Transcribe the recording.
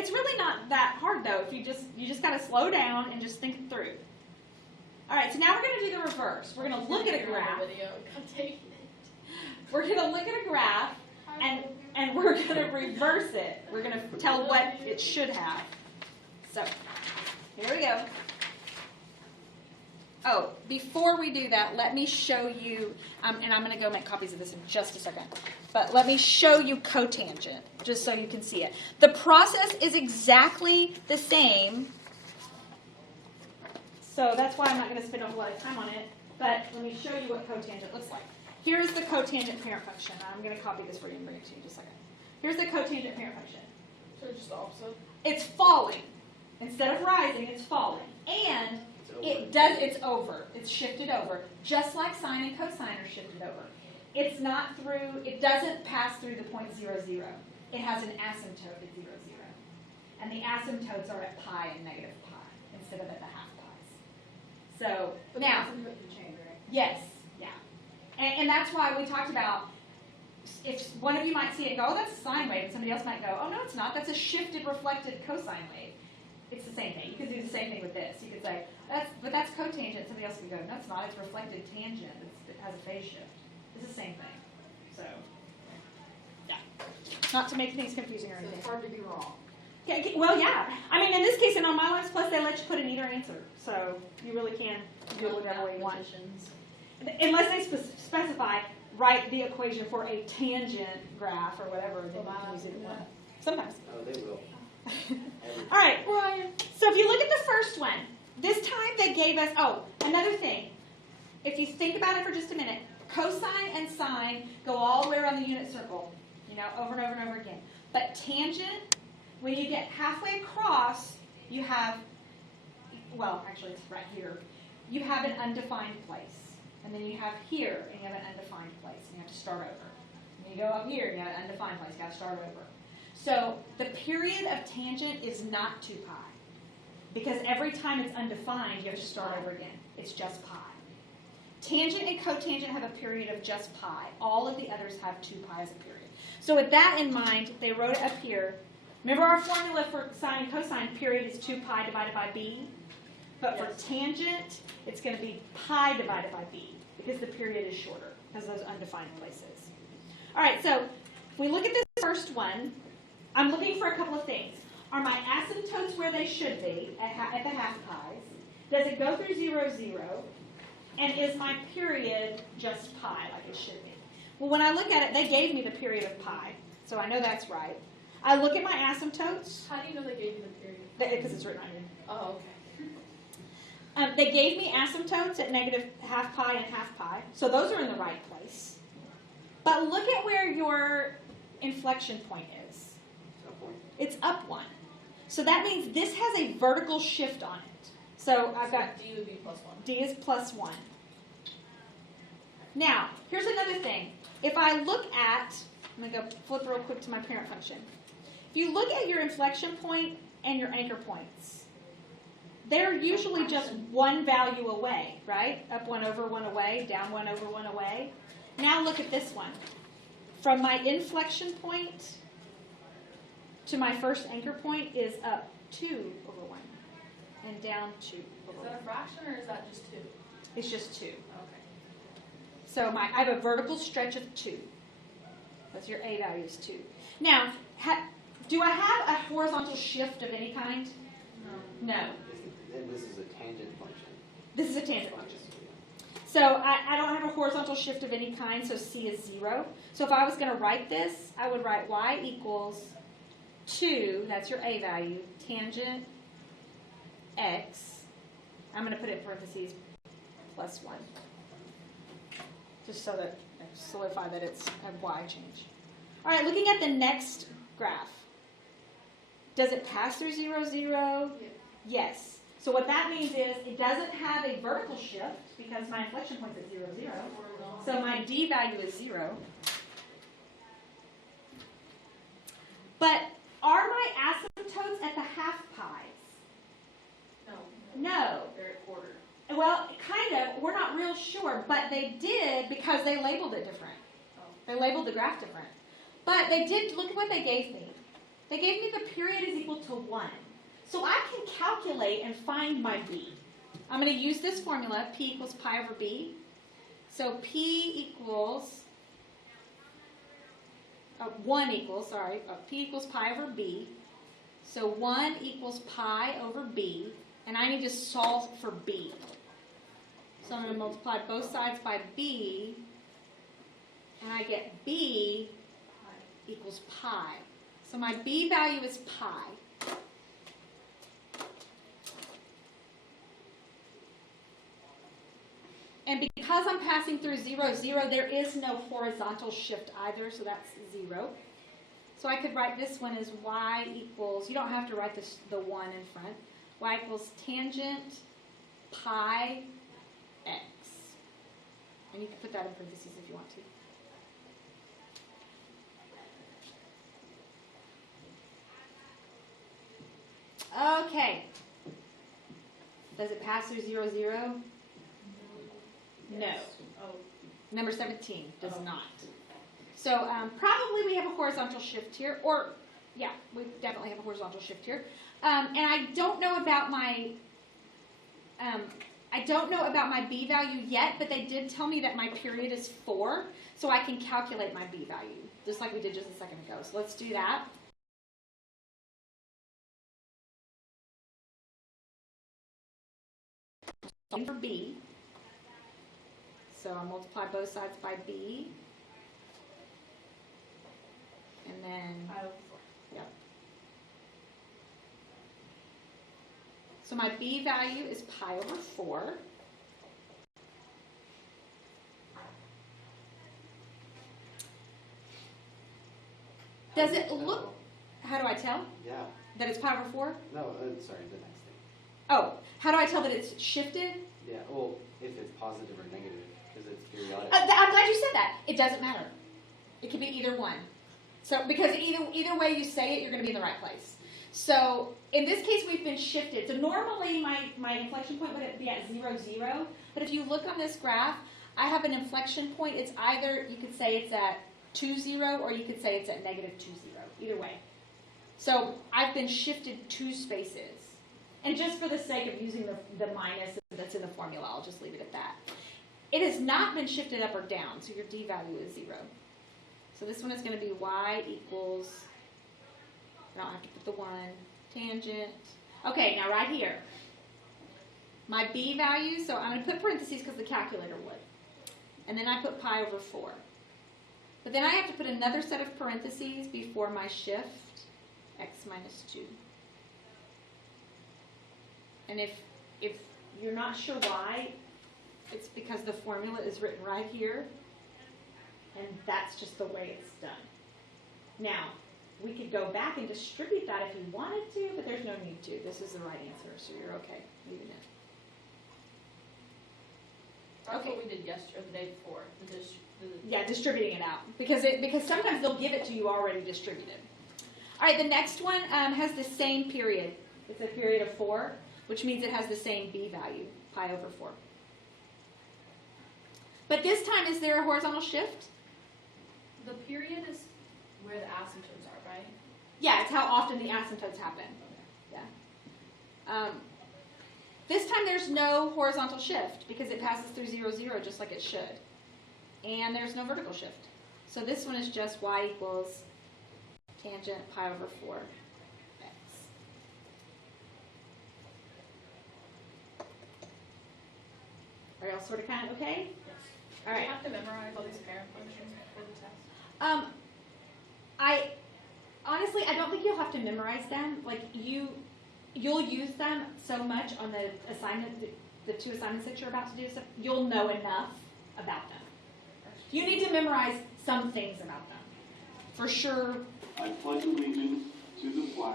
It's really not that hard though. If you just got to slow down and just think it through. All right, so now we're going to do the reverse. We're going to look at a graph. We're going to look at a graph and we're going to reverse it. We're going to tell what it should have. So, here we go. Oh, before we do that, let me show you, and I'm going to go make copies of this in just a second, but let me show you cotangent, just so you can see it. The process is exactly the same, so that's why I'm not going to spend a whole lot of time on it, but let me show you what cotangent looks like. Here's the cotangent parent function. I'm going to copy this for you and bring it to you in just a second. Here's the cotangent parent function. So it's just the opposite? It's falling. Instead of rising, it's falling. And it's over. It's shifted over. Just like sine and cosine are shifted over. It doesn't pass through the point 0, 0. It has an asymptote at 0, 0. And the asymptotes are at pi and negative pi instead of at the half pi's. So, but now, change, right? yes, yeah. And that's why we talked about, if one of you might see it and go, oh, that's a sine wave, and somebody else might go, oh, no, it's not. That's a shifted, reflected cosine wave. It's the same thing. You could do the same thing with this. You could say, that's cotangent. Somebody else could go, no, it's not. It's reflected tangent. It has a phase shift. It's the same thing. So, yeah. Not to make things confusing or anything. So it's hard to be wrong. Okay, well, yeah. I mean, in this case, in On My Lives Plus, they let you put in either answer. So you really can do it whatever way you want. Unless they specify, write the equation for a tangent graph or whatever, then you can use either one. Sometimes. Oh, they will. All right, Brian. So if you look at the first one, this time they gave us, another thing. If you think about it for just a minute, cosine and sine go all the way around the unit circle, over and over and over again. But tangent, when you get halfway across, you have, well, actually it's right here, you have an undefined place. And then you have here, and you have an undefined place, and you have to start over. And you go up here, and you have an undefined place, you got to start over. So the period of tangent is not 2 pi. Because every time it's undefined, you have to start over again. It's just pi. Tangent and cotangent have a period of just pi. All of the others have 2 pi as a period. So with that in mind, they wrote it up here. Remember our formula for sine and cosine period is 2 pi divided by b? But for tangent, it's going to be pi divided by b, because the period is shorter, because those undefined places. All right, so if we look at this first one, I'm looking for a couple of things. Are my asymptotes where they should be at the half pi's? Does it go through 0, 0? And is my period just pi, like it should be? Well, when I look at it, they gave me the period of pi, so I know that's right. I look at my asymptotes. How do you know they gave you the period? Because it's written on here. Oh, okay. They gave me asymptotes at negative half pi and half pi, so those are in the right place. But look at where your inflection point is. It's up 1. So that means this has a vertical shift on it. So I've got D would be +1. D is +1. Now, here's another thing. If I look at, I'm going to go flip real quick to my parent function. If you look at your inflection point and your anchor points, they're usually just one value away, right? Up 1 over 1 away, down 1 over 1 away. Now look at this one. From my inflection point to my first anchor point is up 2 over 1 and down 2 over 1. Is that a fraction or is that just 2? It's just 2. Okay. So I have a vertical stretch of 2. That's your A value is 2. Now, do I have a horizontal shift of any kind? No. This is a tangent function. This is a tangent function. So I don't have a horizontal shift of any kind, so C is 0. So if I was going to write this, I would write y equals 2, that's your A value, tangent x. I'm going to put it in parentheses, +1. Just so that I solidify that it's a y change. All right, looking at the next graph. Does it pass through 0, 0? Yeah. Yes. So what that means is it doesn't have a vertical shift because my inflection point is at 0, 0. So my D value is 0. But are my asymptotes at the half pi's? No. They're at quarter. Well, kind of. We're not real sure, but they did because they labeled it different. They labeled the graph different. But they did, look at what they gave me. They gave me the period is equal to 1. So I can calculate and find my b. I'm going to use this formula, p equals pi over b. So p equals, p equals pi over b. So 1 equals pi over b, and I need to solve for b. So I'm going to multiply both sides by b, and I get b equals pi. So my b value is pi. And because I'm passing through 0, 0, there is no horizontal shift either, so that's 0. So I could write this one as y equals, you don't have to write this, the 1 in front, y equals tangent pi x. And you can put that in parentheses if you want to. Okay. Does it pass through 0, 0? No. Oh. Number 17 does not. So probably we have a horizontal shift here, or yeah, we definitely have a horizontal shift here. And I don't know about my b value yet, but they did tell me that my period is 4, so I can calculate my b value, just like we did just a second ago. So let's do that. For b, so I'll multiply both sides by b, and then, Pi over 4. yep. So my b value is pi over 4. Does it look, how do I tell Yeah. that it's pi over 4? No, sorry, the next thing. Oh, how do I tell that it's shifted? Yeah, well, if it's positive or negative, because it's periodic. I'm glad you said that. It doesn't matter. It can be either one. So, because either way you say it, you're going to be in the right place. So, in this case, we've been shifted. So, normally my inflection point would be at 0, 0. But if you look on this graph, I have an inflection point. It's either, you could say it's at 2, 0, or you could say it's at negative 2, 0. Either way. So, I've been shifted 2 spaces. And just for the sake of using the minus that's in the formula, I'll just leave it at that. It has not been shifted up or down, so your d value is 0. So this one is going to be y equals, I don't have to put the 1, tangent. Okay, now right here, my b value, so I'm going to put parentheses because the calculator would. And then I put pi over 4. But then I have to put another set of parentheses before my shift, x minus 2. And if you're not sure why, it's because the formula is written right here, and that's just the way it's done. Now, we could go back and distribute that if you wanted to, but there's no need to. This is the right answer, so you're okay leaving it. That's what we did yesterday, or the day before. Yeah, distributing it out. Because sometimes they'll give it to you already distributed. All right, the next one has the same period. It's a period of 4, which means it has the same b value, pi over 4. But this time, is there a horizontal shift? The period is where the asymptotes are, right? Yeah, it's how often the asymptotes happen. Yeah. This time there's no horizontal shift because it passes through 0, 0 just like it should. And there's no vertical shift. So this one is just y equals tangent pi over 4 x. Are y'all sort of kind of okay? Yes. All right. Do you have to memorize all these parent functions for the test? Honestly, I don't think you'll have to memorize them. Like you'll use them so much on the assignment, the 2 assignments that you're about to do. So you'll know enough about them. You need to memorize some things about them, for sure. I pledge allegiance to the flag